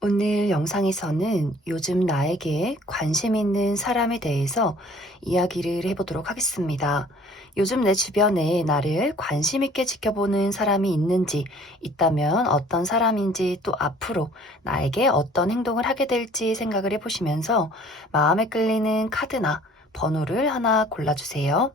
오늘 영상에서는 요즘 나에게 관심 있는 사람에 대해서 이야기를 해보도록 하겠습니다. 요즘 내 주변에 나를 관심 있게 지켜보는 사람이 있는지, 있다면 어떤 사람인지, 또 앞으로 나에게 어떤 행동을 하게 될지 생각을 해보시면서 마음에 끌리는 카드나 번호를 하나 골라주세요.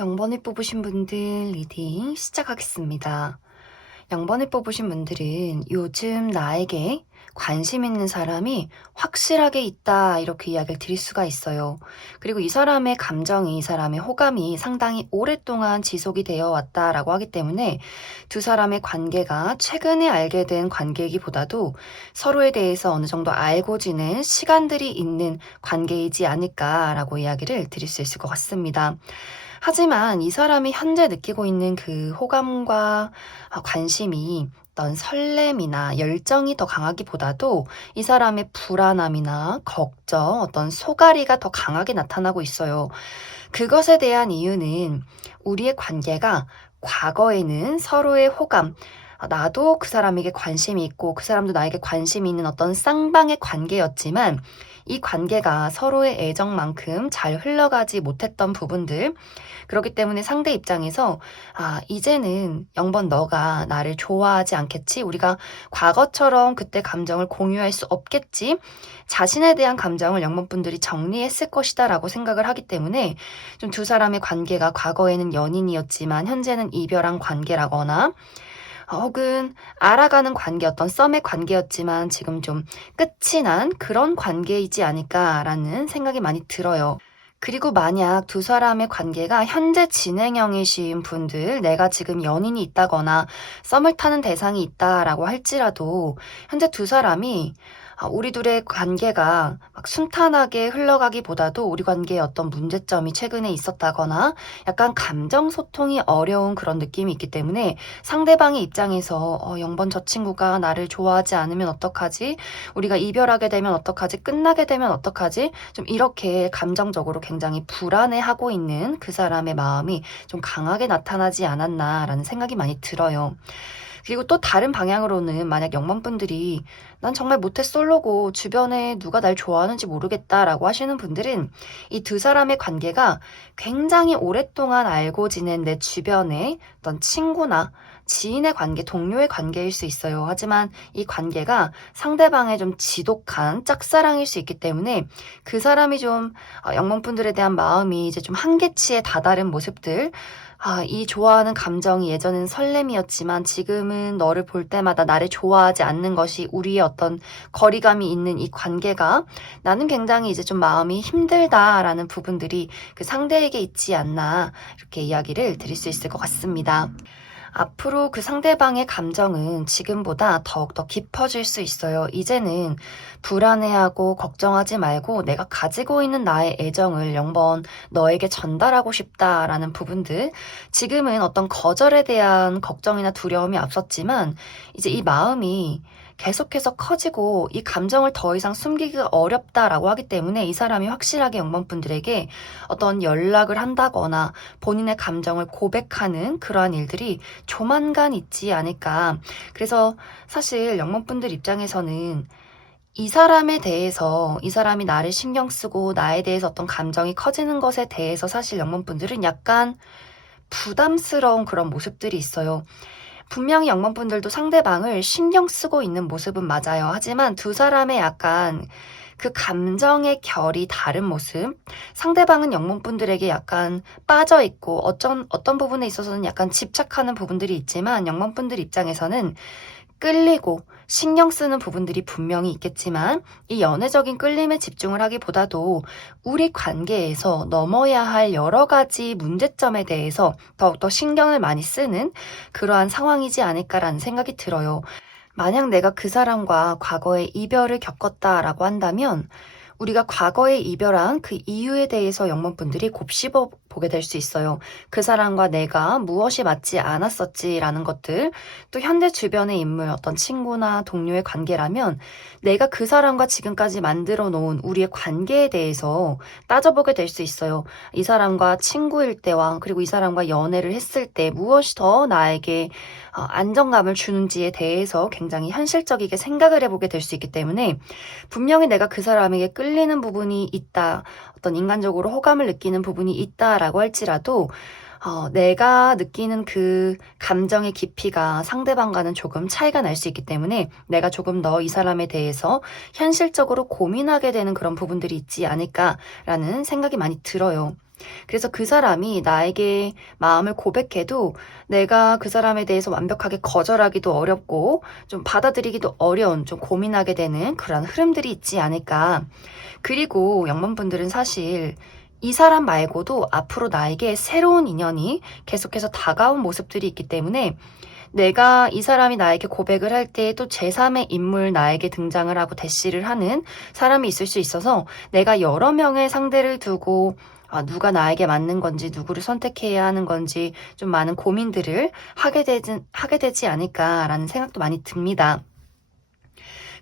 영번을 뽑으신 분들 리딩 시작하겠습니다. 0번을 뽑으신 분들은 요즘 나에게 관심 있는 사람이 확실하게 있다 이렇게 이야기를 드릴 수가 있어요. 그리고 이 사람의 감정이 이 사람의 호감이 상당히 오랫동안 지속이 되어 왔다라고 하기 때문에 두 사람의 관계가 최근에 알게 된 관계이기보다도 서로에 대해서 어느 정도 알고 지낸 시간들이 있는 관계이지 않을까라고 이야기를 드릴 수 있을 것 같습니다. 하지만 이 사람이 현재 느끼고 있는 그 호감과 관심이 어떤 설렘이나 열정이 더 강하기보다도 이 사람의 불안함이나 걱정, 어떤 소갈이가 더 강하게 나타나고 있어요. 그것에 대한 이유는 우리의 관계가 과거에는 서로의 호감, 나도 그 사람에게 관심이 있고 그 사람도 나에게 관심이 있는 어떤 쌍방의 관계였지만 이 관계가 서로의 애정만큼 잘 흘러가지 못했던 부분들, 그렇기 때문에 상대 입장에서 이제는 0번 너가 나를 좋아하지 않겠지? 우리가 과거처럼 그때 감정을 공유할 수 없겠지? 자신에 대한 감정을 0번 분들이 정리했을 것이다라고 생각을 하기 때문에 좀 두 사람의 관계가 과거에는 연인이었지만 현재는 이별한 관계라거나 혹은 알아가는 관계, 어떤 썸의 관계였지만 지금 좀 끝이 난 그런 관계이지 않을까라는 생각이 많이 들어요. 그리고 만약 두 사람의 관계가 현재 진행형이신 분들, 내가 지금 연인이 있다거나 썸을 타는 대상이 있다라고 할지라도 현재 두 사람이 우리 둘의 관계가 막 순탄하게 흘러가기보다도 우리 관계에 어떤 문제점이 최근에 있었다거나 약간 감정 소통이 어려운 그런 느낌이 있기 때문에 상대방의 입장에서 0번 저 친구가 나를 좋아하지 않으면 어떡하지? 우리가 이별하게 되면 어떡하지? 끝나게 되면 어떡하지? 좀 이렇게 감정적으로 굉장히 불안해하고 있는 그 사람의 마음이 좀 강하게 나타나지 않았나라는 생각이 많이 들어요. 그리고 또 다른 방향으로는 만약 0번 분들이 난 정말 모태 솔로고 주변에 누가 날 좋아하는지 모르겠다라고 하시는 분들은 이 두 사람의 관계가 굉장히 오랫동안 알고 지낸 내 주변의 어떤 친구나 지인의 관계, 동료의 관계일 수 있어요. 하지만 이 관계가 상대방의 좀 지독한 짝사랑일 수 있기 때문에 그 사람이 좀 0번 분들에 대한 마음이 이제 좀 한계치에 다다른 모습들, 이 좋아하는 감정이 예전엔 설렘이었지만 지금은 너를 볼 때마다 나를 좋아하지 않는 것이 우리의 어떤 거리감이 있는 이 관계가 나는 굉장히 이제 좀 마음이 힘들다라는 부분들이 그 상대에게 있지 않나 이렇게 이야기를 드릴 수 있을 것 같습니다. 앞으로 그 상대방의 감정은 지금보다 더욱더 깊어질 수 있어요. 이제는 불안해하고 걱정하지 말고 내가 가지고 있는 나의 애정을 영번 너에게 전달하고 싶다라는 부분들. 지금은 어떤 거절에 대한 걱정이나 두려움이 앞섰지만 이제 이 마음이 계속해서 커지고 이 감정을 더 이상 숨기기가 어렵다라고 하기 때문에 이 사람이 확실하게 영번분들에게 어떤 연락을 한다거나 본인의 감정을 고백하는 그러한 일들이 조만간 있지 않을까. 그래서 사실 영문분들 입장에서는 이 사람에 대해서 이 사람이 나를 신경 쓰고 나에 대해서 어떤 감정이 커지는 것에 대해서 사실 영문분들은 약간 부담스러운 그런 모습들이 있어요. 분명히 영문분들도 상대방을 신경 쓰고 있는 모습은 맞아요. 하지만 두 사람의 약간 그 감정의 결이 다른 모습. 상대방은 영문분들에게 약간 빠져 있고 어떤 부분에 있어서는 약간 집착하는 부분들이 있지만 영문분들 입장에서는 끌리고 신경 쓰는 부분들이 분명히 있겠지만 이 연애적인 끌림에 집중을 하기보다도 우리 관계에서 넘어야 할 여러 가지 문제점에 대해서 더욱더 신경을 많이 쓰는 그러한 상황이지 않을까라는 생각이 들어요. 만약 내가 그 사람과 과거에 이별을 겪었다라고 한다면 우리가 과거에 이별한 그 이유에 대해서 영문분들이 곱씹어 보게 될 수 있어요. 그 사람과 내가 무엇이 맞지 않았었지라는 것들, 또 현재 주변의 인물, 어떤 친구나 동료의 관계라면 내가 그 사람과 지금까지 만들어 놓은 우리의 관계에 대해서 따져보게 될 수 있어요. 이 사람과 친구일 때와 그리고 이 사람과 연애를 했을 때 무엇이 더 나에게 안정감을 주는지에 대해서 굉장히 현실적이게 생각을 해보게 될 수 있기 때문에 분명히 내가 그 사람에게 끌리는 부분이 있다, 어떤 인간적으로 호감을 느끼는 부분이 있다라고 할지라도 내가 느끼는 그 감정의 깊이가 상대방과는 조금 차이가 날 수 있기 때문에 내가 조금 더 이 사람에 대해서 현실적으로 고민하게 되는 그런 부분들이 있지 않을까라는 생각이 많이 들어요. 그래서 그 사람이 나에게 마음을 고백해도 내가 그 사람에 대해서 완벽하게 거절하기도 어렵고 좀 받아들이기도 어려운, 좀 고민하게 되는 그런 흐름들이 있지 않을까. 그리고 영문분들은 사실 이 사람 말고도 앞으로 나에게 새로운 인연이 계속해서 다가온 모습들이 있기 때문에 내가 이 사람이 나에게 고백을 할 때 또 제3의 인물 나에게 등장을 하고 대시를 하는 사람이 있을 수 있어서 내가 여러 명의 상대를 두고 누가 나에게 맞는 건지 누구를 선택해야 하는 건지 좀 많은 고민들을 하게 되지 않을까라는 생각도 많이 듭니다.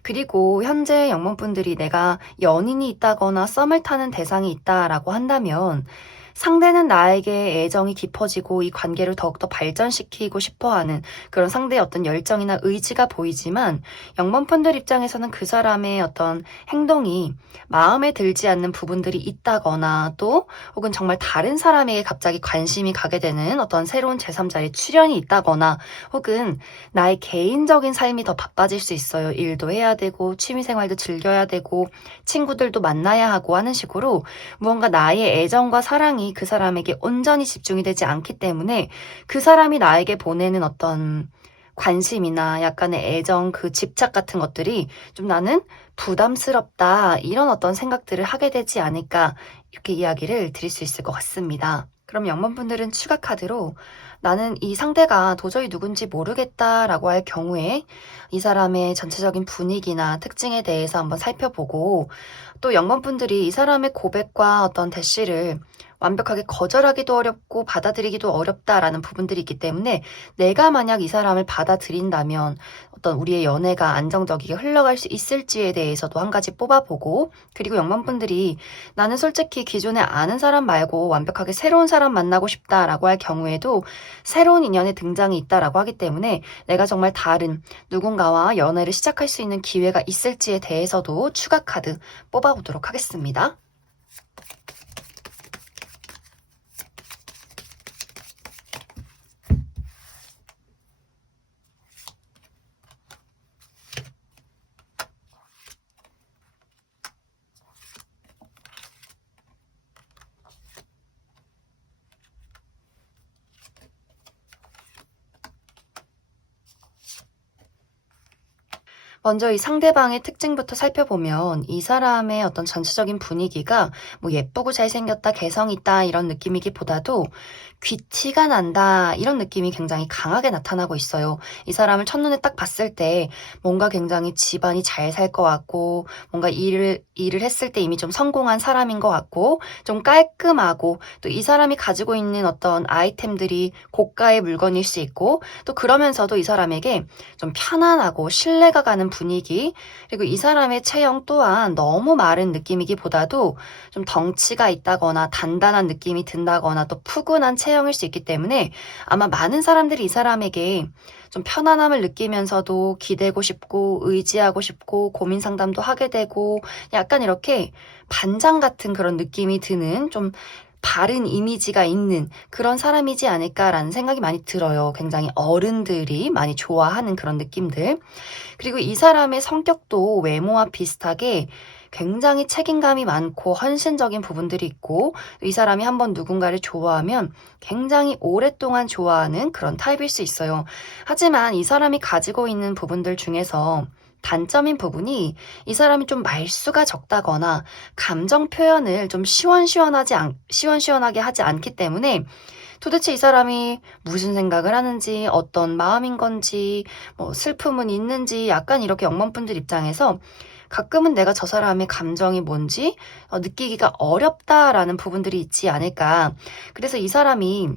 그리고 현재 영문분들이 내가 연인이 있다거나 썸을 타는 대상이 있다라고 한다면 상대는 나에게 애정이 깊어지고 이 관계를 더욱더 발전시키고 싶어하는 그런 상대의 어떤 열정이나 의지가 보이지만 영문분들 입장에서는 그 사람의 어떤 행동이 마음에 들지 않는 부분들이 있다거나 또 혹은 정말 다른 사람에게 갑자기 관심이 가게 되는 어떤 새로운 제3자의 출현이 있다거나 혹은 나의 개인적인 삶이 더 바빠질 수 있어요. 일도 해야 되고 취미생활도 즐겨야 되고 친구들도 만나야 하고 하는 식으로 무언가 나의 애정과 사랑이 그 사람에게 온전히 집중이 되지 않기 때문에 그 사람이 나에게 보내는 어떤 관심이나 약간의 애정, 그 집착 같은 것들이 좀 나는 부담스럽다, 이런 어떤 생각들을 하게 되지 않을까, 이렇게 이야기를 드릴 수 있을 것 같습니다. 그럼 영문분들은 추가 카드로 나는 이 상대가 도저히 누군지 모르겠다라고 할 경우에 이 사람의 전체적인 분위기나 특징에 대해서 한번 살펴보고 또 영문분들이 이 사람의 고백과 어떤 대시를 완벽하게 거절하기도 어렵고 받아들이기도 어렵다라는 부분들이 있기 때문에 내가 만약 이 사람을 받아들인다면 어떤 우리의 연애가 안정적이게 흘러갈 수 있을지에 대해서도 한 가지 뽑아보고 그리고 영문분들이 나는 솔직히 기존에 아는 사람 말고 완벽하게 새로운 사람 만나고 싶다라고 할 경우에도 새로운 인연의 등장이 있다라고 하기 때문에 내가 정말 다른 누군가와 연애를 시작할 수 있는 기회가 있을지에 대해서도 추가 카드 뽑아보도록 하겠습니다. 먼저 이 상대방의 특징부터 살펴보면 이 사람의 어떤 전체적인 분위기가 뭐 예쁘고 잘생겼다, 개성 있다 이런 느낌이기보다도 귀티가 난다 이런 느낌이 굉장히 강하게 나타나고 있어요. 이 사람을 첫눈에 딱 봤을 때 뭔가 굉장히 집안이 잘 살 것 같고 뭔가 일을 했을 때 이미 좀 성공한 사람인 것 같고 좀 깔끔하고 또 이 사람이 가지고 있는 어떤 아이템들이 고가의 물건일 수 있고 또 그러면서도 이 사람에게 좀 편안하고 신뢰가 가는 분위기 그리고 이 사람의 체형 또한 너무 마른 느낌이기보다도 좀 덩치가 있다거나 단단한 느낌이 든다거나 또 푸근한 체형일 수 있기 때문에 아마 많은 사람들이 이 사람에게 좀 편안함을 느끼면서도 기대고 싶고 의지하고 싶고 고민 상담도 하게 되고 약간 이렇게 반장 같은 그런 느낌이 드는 좀 바른 이미지가 있는 그런 사람이지 않을까라는 생각이 많이 들어요. 굉장히 어른들이 많이 좋아하는 그런 느낌들. 그리고 이 사람의 성격도 외모와 비슷하게 굉장히 책임감이 많고 헌신적인 부분들이 있고 이 사람이 한번 누군가를 좋아하면 굉장히 오랫동안 좋아하는 그런 타입일 수 있어요. 하지만 이 사람이 가지고 있는 부분들 중에서 단점인 부분이 이 사람이 좀 말수가 적다거나 감정 표현을 좀 시원시원하게 하지 않기 때문에 도대체 이 사람이 무슨 생각을 하는지, 어떤 마음인 건지, 뭐 슬픔은 있는지 약간 이렇게 영문분들 입장에서 가끔은 내가 저 사람의 감정이 뭔지 느끼기가 어렵다라는 부분들이 있지 않을까. 그래서 이 사람이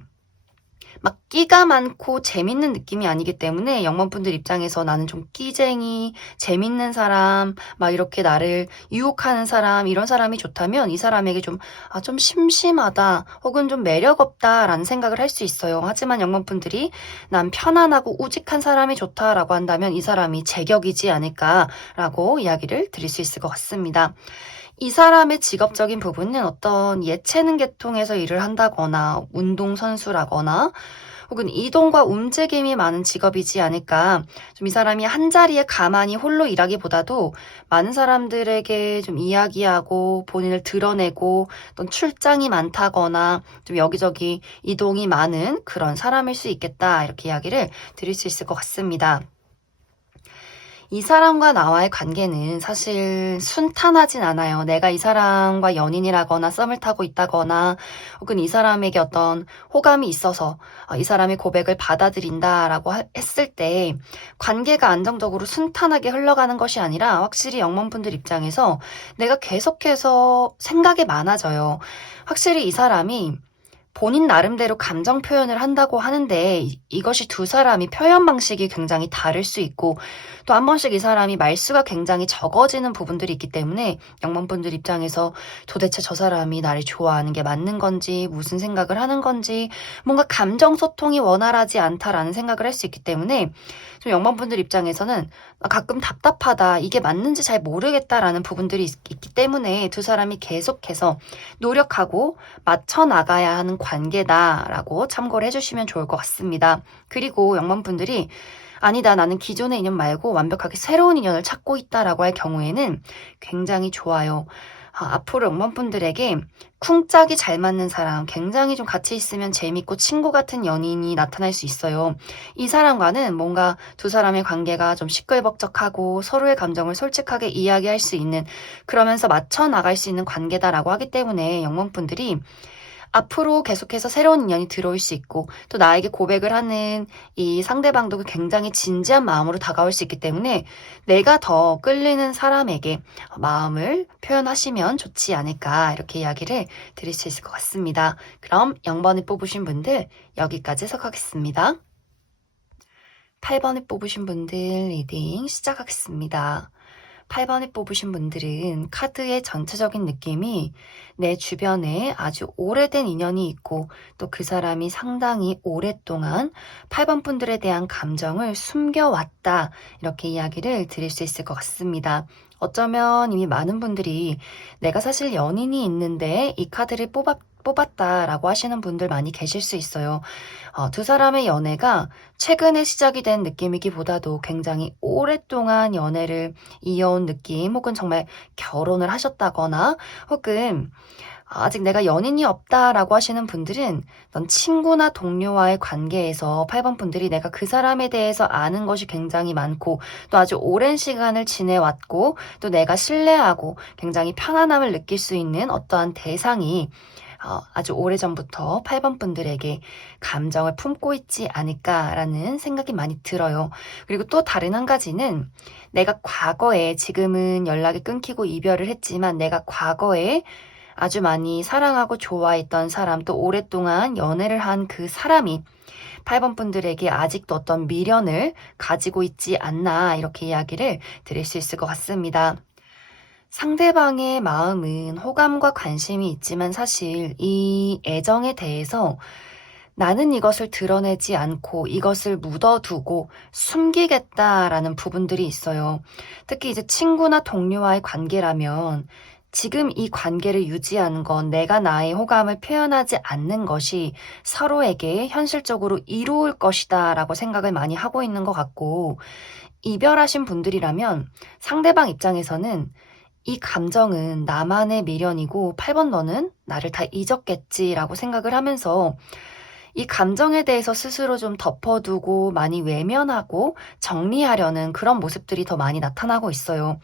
막 끼가 많고 재밌는 느낌이 아니기 때문에 영문분들 입장에서 나는 좀 끼쟁이, 재밌는 사람, 막 이렇게 나를 유혹하는 사람, 이런 사람이 좋다면 이 사람에게 좀, 좀 심심하다, 혹은 좀 매력 없다라는 생각을 할 수 있어요. 하지만 영문분들이 난 편안하고 우직한 사람이 좋다라고 한다면 이 사람이 제격이지 않을까라고 이야기를 드릴 수 있을 것 같습니다. 이 사람의 직업적인 부분은 어떤 예체능 계통에서 일을 한다거나 운동선수라거나 혹은 이동과 움직임이 많은 직업이지 않을까. 좀 이 사람이 한자리에 가만히 홀로 일하기보다도 많은 사람들에게 좀 이야기하고 본인을 드러내고 어떤 출장이 많다거나 좀 여기저기 이동이 많은 그런 사람일 수 있겠다. 이렇게 이야기를 드릴 수 있을 것 같습니다. 이 사람과 나와의 관계는 사실 순탄하진 않아요. 내가 이 사람과 연인이라거나 썸을 타고 있다거나 혹은 이 사람에게 어떤 호감이 있어서 이 사람의 고백을 받아들인다라고 했을 때 관계가 안정적으로 순탄하게 흘러가는 것이 아니라 확실히 영문분들 입장에서 내가 계속해서 생각이 많아져요. 확실히 이 사람이 본인 나름대로 감정 표현을 한다고 하는데 이것이 두 사람이 표현 방식이 굉장히 다를 수 있고 또 한 번씩 이 사람이 말수가 굉장히 적어지는 부분들이 있기 때문에 영문분들 입장에서 도대체 저 사람이 나를 좋아하는 게 맞는 건지 무슨 생각을 하는 건지 뭔가 감정 소통이 원활하지 않다라는 생각을 할 수 있기 때문에 좀 영문분들 입장에서는 가끔 답답하다 이게 맞는지 잘 모르겠다라는 부분들이 있기 때문에 두 사람이 계속해서 노력하고 맞춰 나가야 하는 관계다라고 참고를 해주시면 좋을 것 같습니다. 그리고 영문분들이 아니다, 나는 기존의 인연 말고 완벽하게 새로운 인연을 찾고 있다라고 할 경우에는 굉장히 좋아요. 앞으로 영문분들에게 쿵짝이 잘 맞는 사람, 굉장히 좀 같이 있으면 재밌고 친구 같은 연인이 나타날 수 있어요. 이 사람과는 뭔가 두 사람의 관계가 좀 시끌벅적하고 서로의 감정을 솔직하게 이야기할 수 있는 그러면서 맞춰 나갈 수 있는 관계다라고 하기 때문에 영문분들이 앞으로 계속해서 새로운 인연이 들어올 수 있고 또 나에게 고백을 하는 이 상대방도 굉장히 진지한 마음으로 다가올 수 있기 때문에 내가 더 끌리는 사람에게 마음을 표현하시면 좋지 않을까 이렇게 이야기를 드릴 수 있을 것 같습니다. 그럼 0번을 뽑으신 분들 여기까지 해석하겠습니다. 8번을 뽑으신 분들 리딩 시작하겠습니다. 8번을 뽑으신 분들은 카드의 전체적인 느낌이 내 주변에 아주 오래된 인연이 있고 또 그 사람이 상당히 오랫동안 8번 분들에 대한 감정을 숨겨왔다. 이렇게 이야기를 드릴 수 있을 것 같습니다. 어쩌면 이미 많은 분들이 내가 사실 연인이 있는데 이 카드를 뽑았다라고 하시는 분들 많이 계실 수 있어요. 두 사람의 연애가 최근에 시작이 된 느낌이기보다도 굉장히 오랫동안 연애를 이어온 느낌 혹은 정말 결혼을 하셨다거나 혹은 아직 내가 연인이 없다라고 하시는 분들은 넌 친구나 동료와의 관계에서 8번 분들이 내가 그 사람에 대해서 아는 것이 굉장히 많고 또 아주 오랜 시간을 지내왔고 또 내가 신뢰하고 굉장히 편안함을 느낄 수 있는 어떠한 대상이 아주 오래전부터 8번 분들에게 감정을 품고 있지 않을까라는 생각이 많이 들어요. 그리고 또 다른 한 가지는 내가 과거에 지금은 연락이 끊기고 이별을 했지만 내가 과거에 아주 많이 사랑하고 좋아했던 사람 또 오랫동안 연애를 한 그 사람이 8번 분들에게 아직도 어떤 미련을 가지고 있지 않나 이렇게 이야기를 드릴 수 있을 것 같습니다. 상대방의 마음은 호감과 관심이 있지만 사실 이 애정에 대해서 나는 이것을 드러내지 않고 이것을 묻어두고 숨기겠다라는 부분들이 있어요. 특히 이제 친구나 동료와의 관계라면 지금 이 관계를 유지하는 건 내가 나의 호감을 표현하지 않는 것이 서로에게 현실적으로 이로울 것이다 라고 생각을 많이 하고 있는 것 같고, 이별하신 분들이라면 상대방 입장에서는 이 감정은 나만의 미련이고 8번 너는 나를 다 잊었겠지라고 생각을 하면서 이 감정에 대해서 스스로 좀 덮어두고 많이 외면하고 정리하려는 그런 모습들이 더 많이 나타나고 있어요.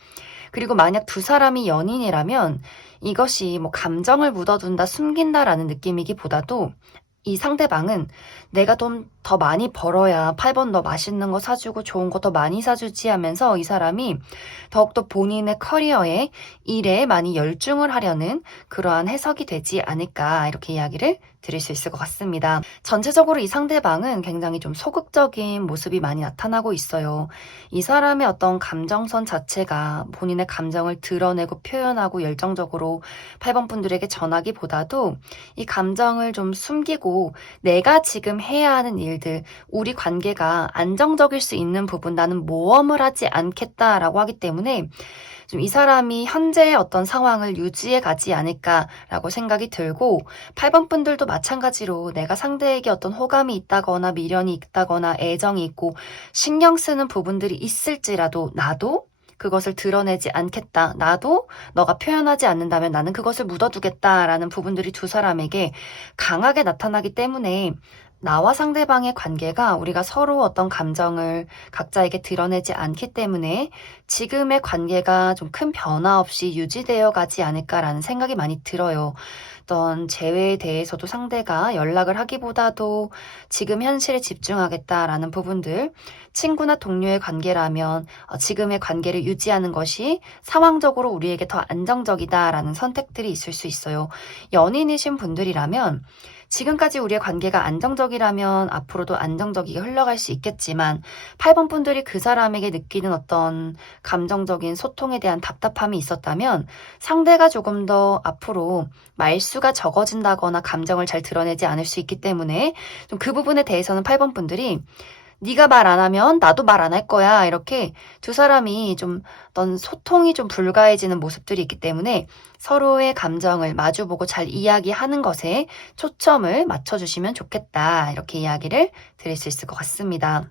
그리고 만약 두 사람이 연인이라면 이것이 뭐 감정을 묻어둔다, 숨긴다라는 느낌이기보다도 이 상대방은 내가 좀 더 많이 벌어야 8번 더 맛있는 거 사주고 좋은 거 더 많이 사주지 하면서 이 사람이 더욱더 본인의 커리어에 일에 많이 열중을 하려는 그러한 해석이 되지 않을까 이렇게 이야기를 드릴 수 있을 것 같습니다. 전체적으로 이 상대방은 굉장히 좀 소극적인 모습이 많이 나타나고 있어요. 이 사람의 어떤 감정선 자체가 본인의 감정을 드러내고 표현하고 열정적으로 8번 분들에게 전하기보다도 이 감정을 좀 숨기고 내가 지금 해야 하는 일들, 우리 관계가 안정적일 수 있는 부분, 나는 모험을 하지 않겠다라고 하기 때문에 좀 이 사람이 현재의 어떤 상황을 유지해 가지 않을까라고 생각이 들고 8번 분들도 마찬가지로 내가 상대에게 어떤 호감이 있다거나 미련이 있다거나 애정이 있고 신경 쓰는 부분들이 있을지라도 나도 그것을 드러내지 않겠다. 나도 너가 표현하지 않는다면 나는 그것을 묻어두겠다라는 부분들이 두 사람에게 강하게 나타나기 때문에 나와 상대방의 관계가 우리가 서로 어떤 감정을 각자에게 드러내지 않기 때문에 지금의 관계가 좀 큰 변화 없이 유지되어 가지 않을까라는 생각이 많이 들어요. 어떤 재회에 대해서도 상대가 연락을 하기보다도 지금 현실에 집중하겠다라는 부분들, 친구나 동료의 관계라면 지금의 관계를 유지하는 것이 상황적으로 우리에게 더 안정적이다라는 선택들이 있을 수 있어요. 연인이신 분들이라면 지금까지 우리의 관계가 안정적이라면 앞으로도 안정적이게 흘러갈 수 있겠지만 8번 분들이 그 사람에게 느끼는 어떤 감정적인 소통에 대한 답답함이 있었다면 상대가 조금 더 앞으로 말수가 적어진다거나 감정을 잘 드러내지 않을 수 있기 때문에 좀 그 부분에 대해서는 8번 분들이 네가 말 안 하면 나도 말 안 할 거야. 이렇게 두 사람이 좀 어떤 소통이 좀 불가해지는 모습들이 있기 때문에 서로의 감정을 마주보고 잘 이야기하는 것에 초점을 맞춰주시면 좋겠다. 이렇게 이야기를 드릴 수 있을 것 같습니다.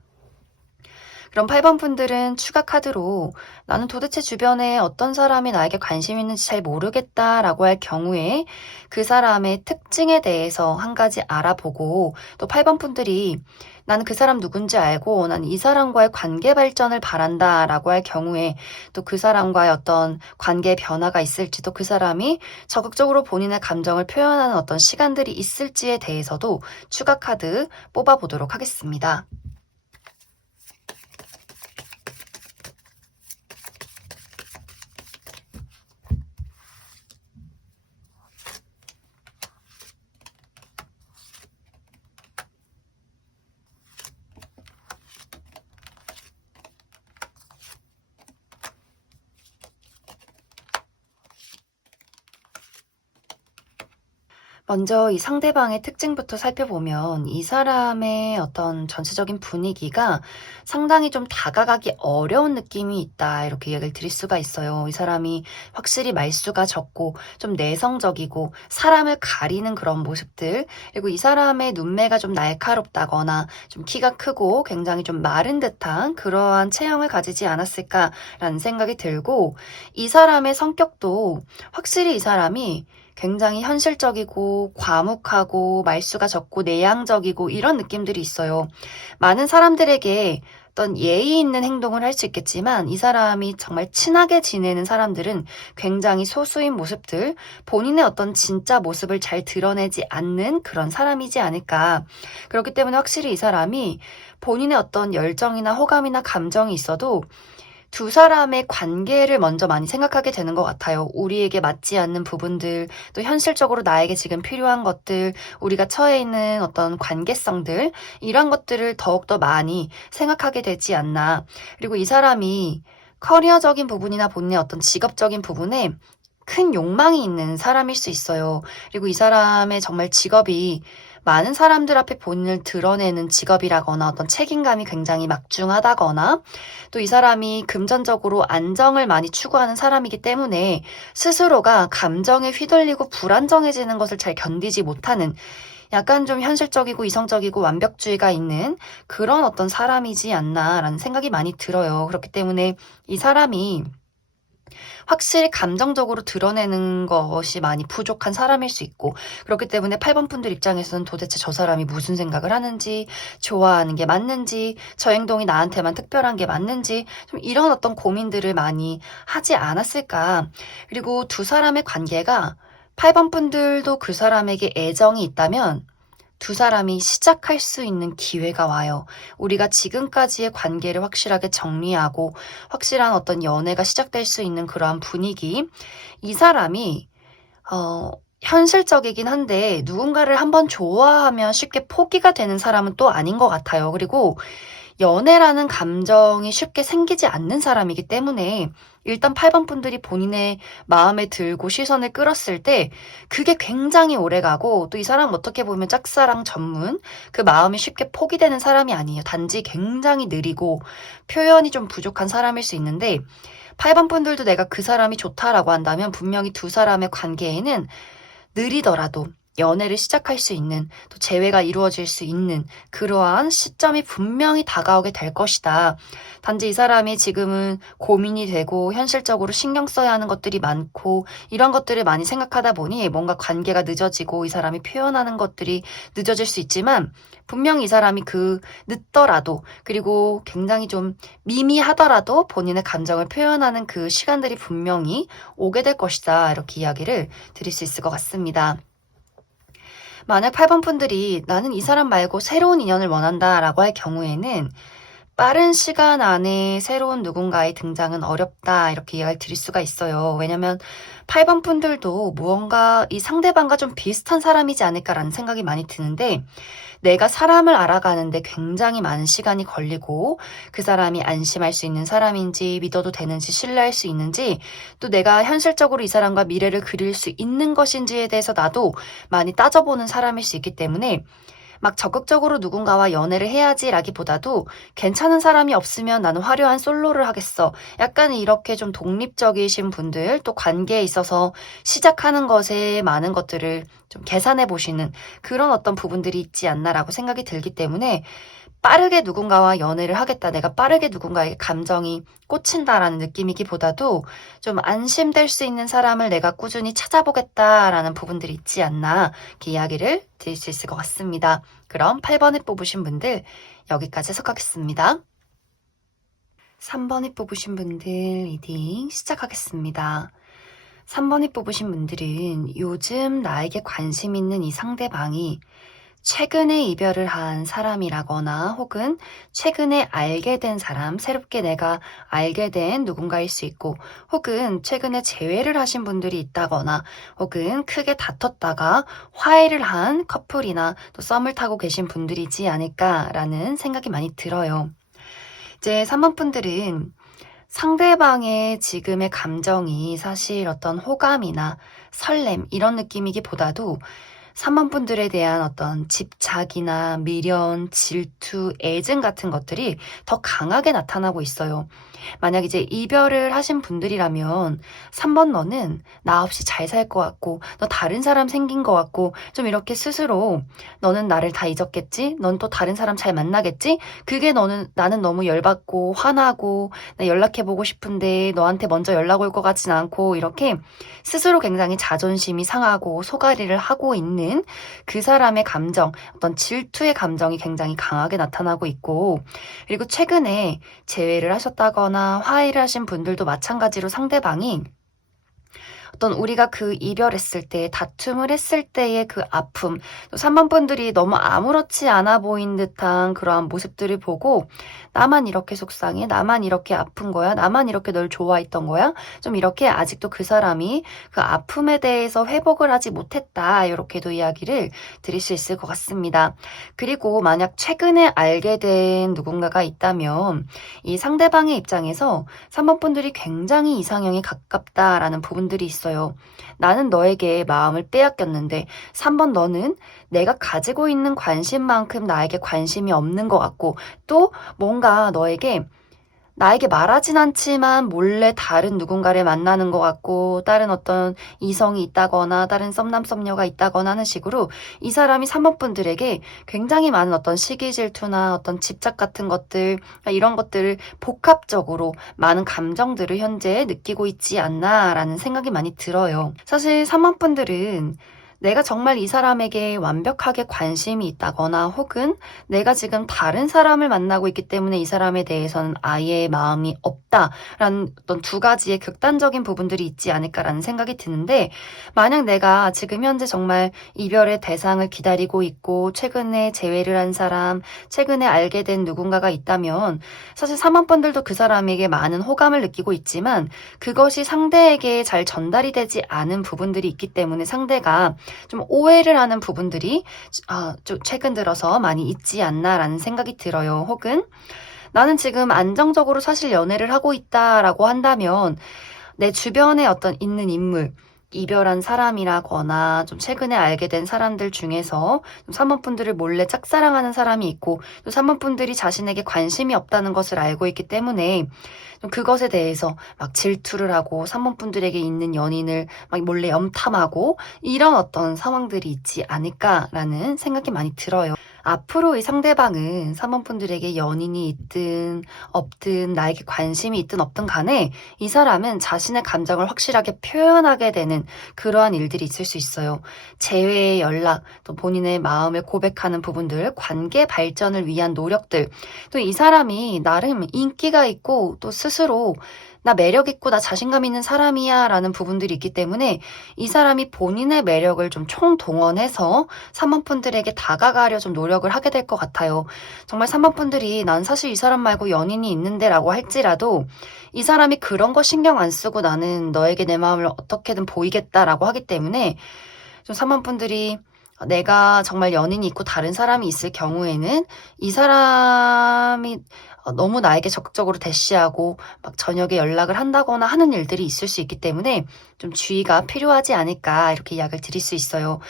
그럼 8번 분들은 추가 카드로 나는 도대체 주변에 어떤 사람이 나에게 관심 있는지 잘 모르겠다라고 할 경우에 그 사람의 특징에 대해서 한 가지 알아보고 또 8번 분들이 나는 그 사람 누군지 알고 난 이 사람과의 관계 발전을 바란다라고 할 경우에 또 그 사람과의 어떤 관계 변화가 있을지도 그 사람이 적극적으로 본인의 감정을 표현하는 어떤 시간들이 있을지에 대해서도 추가 카드 뽑아보도록 하겠습니다. 먼저 이 상대방의 특징부터 살펴보면 이 사람의 어떤 전체적인 분위기가 상당히 좀 다가가기 어려운 느낌이 있다. 이렇게 이야기를 드릴 수가 있어요. 이 사람이 확실히 말수가 적고 좀 내성적이고 사람을 가리는 그런 모습들. 그리고 이 사람의 눈매가 좀 날카롭다거나 좀 키가 크고 굉장히 좀 마른 듯한 그러한 체형을 가지지 않았을까라는 생각이 들고 이 사람의 성격도 확실히 이 사람이 굉장히 현실적이고 과묵하고 말수가 적고 내향적이고 이런 느낌들이 있어요. 많은 사람들에게 어떤 예의 있는 행동을 할 수 있겠지만 이 사람이 정말 친하게 지내는 사람들은 굉장히 소수인 모습들, 본인의 어떤 진짜 모습을 잘 드러내지 않는 그런 사람이지 않을까. 그렇기 때문에 확실히 이 사람이 본인의 어떤 열정이나 호감이나 감정이 있어도 두 사람의 관계를 먼저 많이 생각하게 되는 것 같아요. 우리에게 맞지 않는 부분들, 또 현실적으로 나에게 지금 필요한 것들, 우리가 처해 있는 어떤 관계성들, 이런 것들을 더욱더 많이 생각하게 되지 않나. 그리고 이 사람이 커리어적인 부분이나 본인의 어떤 직업적인 부분에 큰 욕망이 있는 사람일 수 있어요. 그리고 이 사람의 정말 직업이 많은 사람들 앞에 본인을 드러내는 직업이라거나 어떤 책임감이 굉장히 막중하다거나 또 이 사람이 금전적으로 안정을 많이 추구하는 사람이기 때문에 스스로가 감정에 휘둘리고 불안정해지는 것을 잘 견디지 못하는 약간 좀 현실적이고 이성적이고 완벽주의가 있는 그런 어떤 사람이지 않나라는 생각이 많이 들어요. 그렇기 때문에 이 사람이 확실히 감정적으로 드러내는 것이 많이 부족한 사람일 수 있고 그렇기 때문에 8번 분들 입장에서는 도대체 저 사람이 무슨 생각을 하는지 좋아하는 게 맞는지 저 행동이 나한테만 특별한 게 맞는지 좀 이런 어떤 고민들을 많이 하지 않았을까. 그리고 두 사람의 관계가 8번 분들도 그 사람에게 애정이 있다면 두 사람이 시작할 수 있는 기회가 와요. 우리가 지금까지의 관계를 확실하게 정리하고 확실한 어떤 연애가 시작될 수 있는 그러한 분위기. 이 사람이 현실적이긴 한데 누군가를 한번 좋아하면 쉽게 포기가 되는 사람은 또 아닌 것 같아요. 그리고 연애라는 감정이 쉽게 생기지 않는 사람이기 때문에 일단 8번 분들이 본인의 마음에 들고 시선을 끌었을 때 그게 굉장히 오래가고 또 이 사람 어떻게 보면 짝사랑 전문 그 마음이 쉽게 포기되는 사람이 아니에요. 단지 굉장히 느리고 표현이 좀 부족한 사람일 수 있는데 8번 분들도 내가 그 사람이 좋다라고 한다면 분명히 두 사람의 관계에는 느리더라도 연애를 시작할 수 있는 또 재회가 이루어질 수 있는 그러한 시점이 분명히 다가오게 될 것이다. 단지 이 사람이 지금은 고민이 되고 현실적으로 신경 써야 하는 것들이 많고 이런 것들을 많이 생각하다 보니 뭔가 관계가 늦어지고 이 사람이 표현하는 것들이 늦어질 수 있지만 분명히 이 사람이 늦더라도 그리고 굉장히 좀 미미하더라도 본인의 감정을 표현하는 그 시간들이 분명히 오게 될 것이다. 이렇게 이야기를 드릴 수 있을 것 같습니다. 만약 8번 분들이 나는 이 사람 말고 새로운 인연을 원한다 라고 할 경우에는 빠른 시간 안에 새로운 누군가의 등장은 어렵다 이렇게 이야기를 드릴 수가 있어요. 왜냐면 8번 분들도 무언가 이 상대방과 좀 비슷한 사람이지 않을까라는 생각이 많이 드는데 내가 사람을 알아가는데 굉장히 많은 시간이 걸리고 그 사람이 안심할 수 있는 사람인지 믿어도 되는지 신뢰할 수 있는지 또 내가 현실적으로 이 사람과 미래를 그릴 수 있는 것인지에 대해서 나도 많이 따져보는 사람일 수 있기 때문에 막 적극적으로 누군가와 연애를 해야지라기보다도 괜찮은 사람이 없으면 나는 화려한 솔로를 하겠어. 약간 이렇게 좀 독립적이신 분들 또 관계에 있어서 시작하는 것에 많은 것들을 좀 계산해 보시는 그런 어떤 부분들이 있지 않나라고 생각이 들기 때문에 빠르게 누군가와 연애를 하겠다. 내가 빠르게 누군가에게 감정이 꽂힌다라는 느낌이기보다도 좀 안심될 수 있는 사람을 내가 꾸준히 찾아보겠다라는 부분들이 있지 않나 이렇게 이야기를 드릴 수 있을 것 같습니다. 그럼 8번을 뽑으신 분들 여기까지 해석하겠습니다. 3번을 뽑으신 분들 리딩 시작하겠습니다. 3번을 뽑으신 분들은 요즘 나에게 관심 있는 이 상대방이 최근에 이별을 한 사람이라거나 혹은 최근에 알게 된 사람, 새롭게 내가 알게 된 누군가일 수 있고 혹은 최근에 재회를 하신 분들이 있다거나 혹은 크게 다퉜다가 화해를 한 커플이나 또 썸을 타고 계신 분들이지 않을까라는 생각이 많이 들어요. 이제 3번 분들은 상대방의 지금의 감정이 사실 어떤 호감이나 설렘 이런 느낌이기보다도 3번분들에 대한 어떤 집착이나 미련, 질투, 애증 같은 것들이 더 강하게 나타나고 있어요. 만약 이제 이별을 하신 분들이라면 3번 너는 나 없이 잘 살 것 같고 너 다른 사람 생긴 것 같고 좀 이렇게 스스로 너는 나를 다 잊었겠지? 넌 또 다른 사람 잘 만나겠지? 그게 나는 너무 열받고 화나고 나 연락해보고 싶은데 너한테 먼저 연락 올 것 같진 않고 이렇게 스스로 굉장히 자존심이 상하고 소가리를 하고 있는 그 사람의 감정, 어떤 질투의 감정이 굉장히 강하게 나타나고 있고, 그리고 최근에 재회를 하셨다거나 화해를 하신 분들도 마찬가지로 상대방이 어떤 우리가 그 이별했을 때, 다툼을 했을 때의 그 아픔, 또 3번 분들이 너무 아무렇지 않아 보인 듯한 그러한 모습들을 보고 나만 이렇게 속상해? 나만 이렇게 아픈 거야? 나만 이렇게 널 좋아했던 거야? 좀 이렇게 아직도 그 사람이 그 아픔에 대해서 회복을 하지 못했다. 이렇게도 이야기를 드릴 수 있을 것 같습니다. 그리고 만약 최근에 알게 된 누군가가 있다면 이 상대방의 입장에서 3번 분들이 굉장히 이상형에 가깝다라는 부분들이 있어요. 나는 너에게 마음을 빼앗겼는데 3번 너는 내가 가지고 있는 관심만큼 나에게 관심이 없는 것 같고 또 뭔가 나에게 말하진 않지만 몰래 다른 누군가를 만나는 것 같고 다른 어떤 이성이 있다거나 다른 썸남 썸녀가 있다거나 하는 식으로 이 사람이 3번 분들에게 굉장히 많은 어떤 시기 질투나 어떤 집착 같은 것들 이런 것들을 복합적으로 많은 감정들을 현재 느끼고 있지 않나라는 생각이 많이 들어요. 사실 3번 분들은 내가 정말 이 사람에게 완벽하게 관심이 있다거나 혹은 내가 지금 다른 사람을 만나고 있기 때문에 이 사람에 대해서는 아예 마음이 없다라는 어떤 두 가지의 극단적인 부분들이 있지 않을까라는 생각이 드는데 만약 내가 지금 현재 정말 이별의 대상을 기다리고 있고 최근에 재회를 한 사람, 최근에 알게 된 누군가가 있다면 사실 3번분들도 그 사람에게 많은 호감을 느끼고 있지만 그것이 상대에게 잘 전달이 되지 않은 부분들이 있기 때문에 상대가 좀 오해를 하는 부분들이 좀 최근 들어서 많이 있지 않나라는 생각이 들어요. 혹은 나는 지금 안정적으로 사실 연애를 하고 있다라고 한다면 내 주변에 어떤 있는 인물, 이별한 사람이라거나 좀 최근에 알게 된 사람들 중에서 좀 3번 분들을 몰래 짝사랑하는 사람이 있고 또 3번 분들이 자신에게 관심이 없다는 것을 알고 있기 때문에 좀 그것에 대해서 막 질투를 하고 3번 분들에게 있는 연인을 막 몰래 염탐하고 이런 어떤 상황들이 있지 않을까라는 생각이 많이 들어요. 앞으로 이 상대방은 3번 분들에게 연인이 있든 없든 나에게 관심이 있든 없든 간에 이 사람은 자신의 감정을 확실하게 표현하게 되는 그러한 일들이 있을 수 있어요. 재회의 연락, 또 본인의 마음을 고백하는 부분들, 관계 발전을 위한 노력들, 또 이 사람이 나름 인기가 있고 또 스스로 나 매력 있고 나 자신감 있는 사람이야 라는 부분들이 있기 때문에 이 사람이 본인의 매력을 좀 총동원해서 3번분들에게 다가가려 좀 노력을 하게 될 것 같아요. 정말 3번분들이 난 사실 이 사람 말고 연인이 있는데 라고 할지라도 이 사람이 그런 거 신경 안 쓰고 나는 너에게 내 마음을 어떻게든 보이겠다라고 하기 때문에 좀 3번분들이 내가 정말 연인이 있고 다른 사람이 있을 경우에는 이 사람이 너무 나에게 적극적으로 대시하고 막 저녁에 연락을 한다거나 하는 일들이 있을 수 있기 때문에 좀 주의가 필요하지 않을까 이렇게 이야기를 드릴 수 있어요.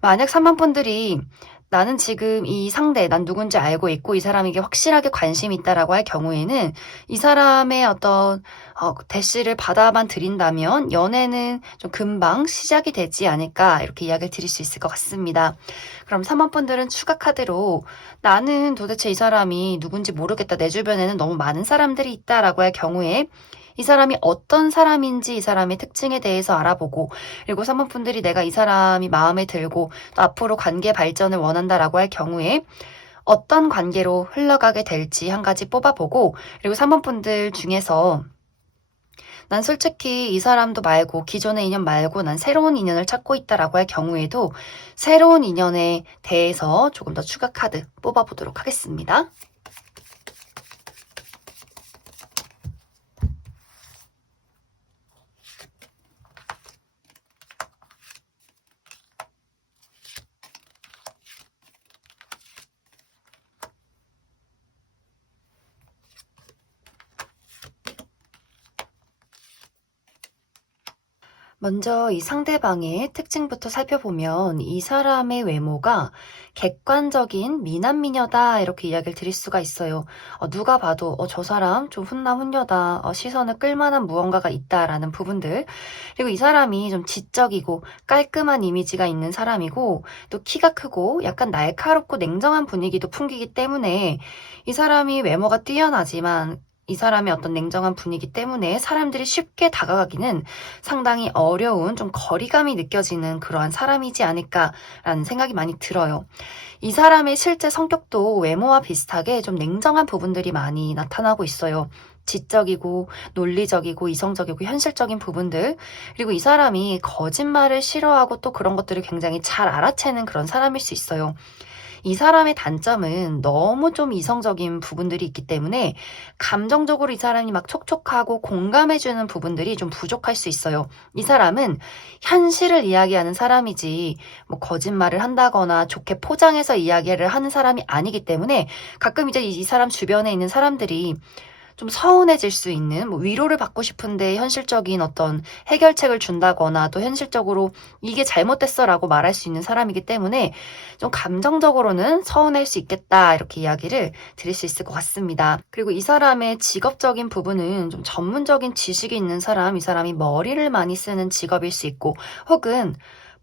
만약 3번분들이 나는 지금 이 상대, 난 누군지 알고 있고 이 사람에게 확실하게 관심이 있다라고 할 경우에는 이 사람의 어떤 대시를 받아만 드린다면 연애는 좀 금방 시작이 되지 않을까 이렇게 이야기를 드릴 수 있을 것 같습니다. 그럼 3번분들은 추가 카드로 나는 도대체 이 사람이 누군지 모르겠다. 내 주변에는 너무 많은 사람들이 있다라고 할 경우에 이 사람이 어떤 사람인지 이 사람의 특징에 대해서 알아보고 그리고 3번분들이 내가 이 사람이 마음에 들고 또 앞으로 관계 발전을 원한다라고 할 경우에 어떤 관계로 흘러가게 될지 한 가지 뽑아보고 그리고 3번분들 중에서 난 솔직히 이 사람도 말고 기존의 인연 말고 난 새로운 인연을 찾고 있다라고 할 경우에도 새로운 인연에 대해서 조금 더 추가 카드 뽑아보도록 하겠습니다. 먼저 이 상대방의 특징부터 살펴보면 이 사람의 외모가 객관적인 미남미녀다 이렇게 이야기를 드릴 수가 있어요. 누가 봐도 저 사람 좀 훈남훈녀다. 시선을 끌만한 무언가가 있다라는 부분들. 그리고 이 사람이 좀 지적이고 깔끔한 이미지가 있는 사람이고 또 키가 크고 약간 날카롭고 냉정한 분위기도 풍기기 때문에 이 사람이 외모가 뛰어나지만 이 사람의 어떤 냉정한 분위기 때문에 사람들이 쉽게 다가가기는 상당히 어려운 좀 거리감이 느껴지는 그러한 사람이지 않을까라는 생각이 많이 들어요. 이 사람의 실제 성격도 외모와 비슷하게 좀 냉정한 부분들이 많이 나타나고 있어요. 지적이고 논리적이고 이성적이고 현실적인 부분들, 그리고 이 사람이 거짓말을 싫어하고 또 그런 것들을 굉장히 잘 알아채는 그런 사람일 수 있어요. 이 사람의 단점은 너무 좀 이성적인 부분들이 있기 때문에 감정적으로 이 사람이 막 촉촉하고 공감해주는 부분들이 좀 부족할 수 있어요. 이 사람은 현실을 이야기하는 사람이지 뭐 거짓말을 한다거나 좋게 포장해서 이야기를 하는 사람이 아니기 때문에 가끔 이제 이 사람 주변에 있는 사람들이 좀 서운해질 수 있는 뭐 위로를 받고 싶은데 현실적인 어떤 해결책을 준다거나 또 현실적으로 "이게 잘못됐어."라고 말할 수 있는 사람이기 때문에 좀 감정적으로는 서운할 수 있겠다 이렇게 이야기를 드릴 수 있을 것 같습니다. 그리고 이 사람의 직업적인 부분은 좀 전문적인 지식이 있는 사람, 이 사람이 머리를 많이 쓰는 직업일 수 있고 혹은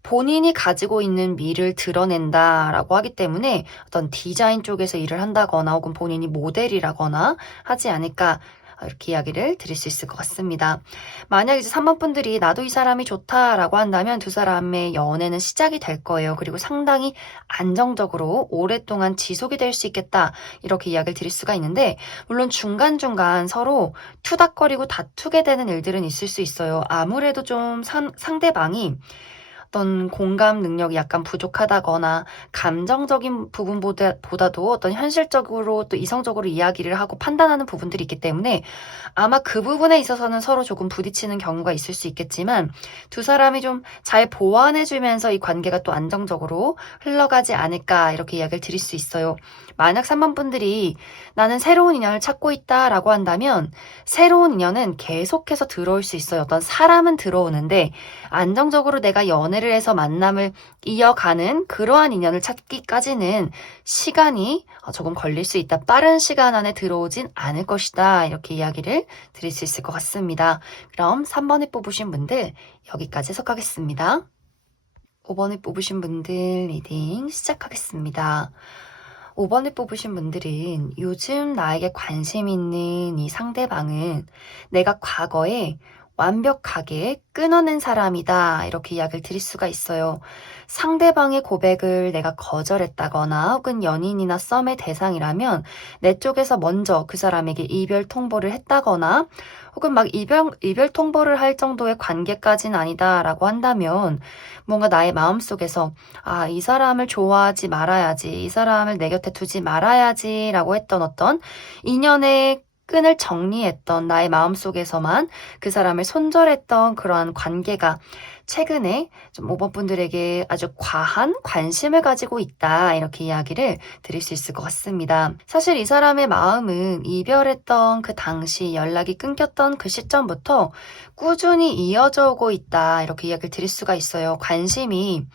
본인이 가지고 있는 미를 드러낸다라고 하기 때문에 어떤 디자인 쪽에서 일을 한다거나 혹은 본인이 모델이라거나 하지 않을까 이렇게 이야기를 드릴 수 있을 것 같습니다. 만약 이제 3번 분들이 나도 이 사람이 좋다라고 한다면 두 사람의 연애는 시작이 될 거예요. 그리고 상당히 안정적으로 오랫동안 지속이 될 수 있겠다 이렇게 이야기를 드릴 수가 있는데 물론 중간중간 서로 투닥거리고 다투게 되는 일들은 있을 수 있어요. 아무래도 좀 상대방이 어떤 공감 능력이 약간 부족하다거나 감정적인 부분보다도 어떤 현실적으로 또 이성적으로 이야기를 하고 판단하는 부분들이 있기 때문에 아마 그 부분에 있어서는 서로 조금 부딪히는 경우가 있을 수 있겠지만 두 사람이 좀 잘 보완해 주면서 이 관계가 또 안정적으로 흘러가지 않을까 이렇게 이야기를 드릴 수 있어요. 만약 3번 분들이 나는 새로운 인연을 찾고 있다라고 한다면 새로운 인연은 계속해서 들어올 수 있어요. 어떤 사람은 들어오는데 안정적으로 내가 연애를 해서 만남을 이어가는 그러한 인연을 찾기까지는 시간이 조금 걸릴 수 있다. 빠른 시간 안에 들어오진 않을 것이다. 이렇게 이야기를 드릴 수 있을 것 같습니다. 그럼 3번에 뽑으신 분들 여기까지 해석하겠습니다. 5번에 뽑으신 분들 리딩 시작하겠습니다. 5번을 뽑으신 분들은 요즘 나에게 관심 있는 이 상대방은 내가 과거에 완벽하게 끊어낸 사람이다. 이렇게 이야기를 드릴 수가 있어요. 상대방의 고백을 내가 거절했다거나 혹은 연인이나 썸의 대상이라면 내 쪽에서 먼저 그 사람에게 이별 통보를 했다거나 혹은 막 이별 통보를 할 정도의 관계까지는 아니다라고 한다면 뭔가 나의 마음속에서 이 사람을 좋아하지 말아야지, 이 사람을 내 곁에 두지 말아야지라고 했던 어떤 인연의 끈을 정리했던 나의 마음속에서만 그 사람을 손절했던 그러한 관계가 최근에 좀 5번 분들에게 아주 과한 관심을 가지고 있다. 이렇게 이야기를 드릴 수 있을 것 같습니다. 사실 이 사람의 마음은 이별했던 그 당시 연락이 끊겼던 그 시점부터 꾸준히 이어져 오고 있다. 이렇게 이야기를 드릴 수가 있어요. 관심이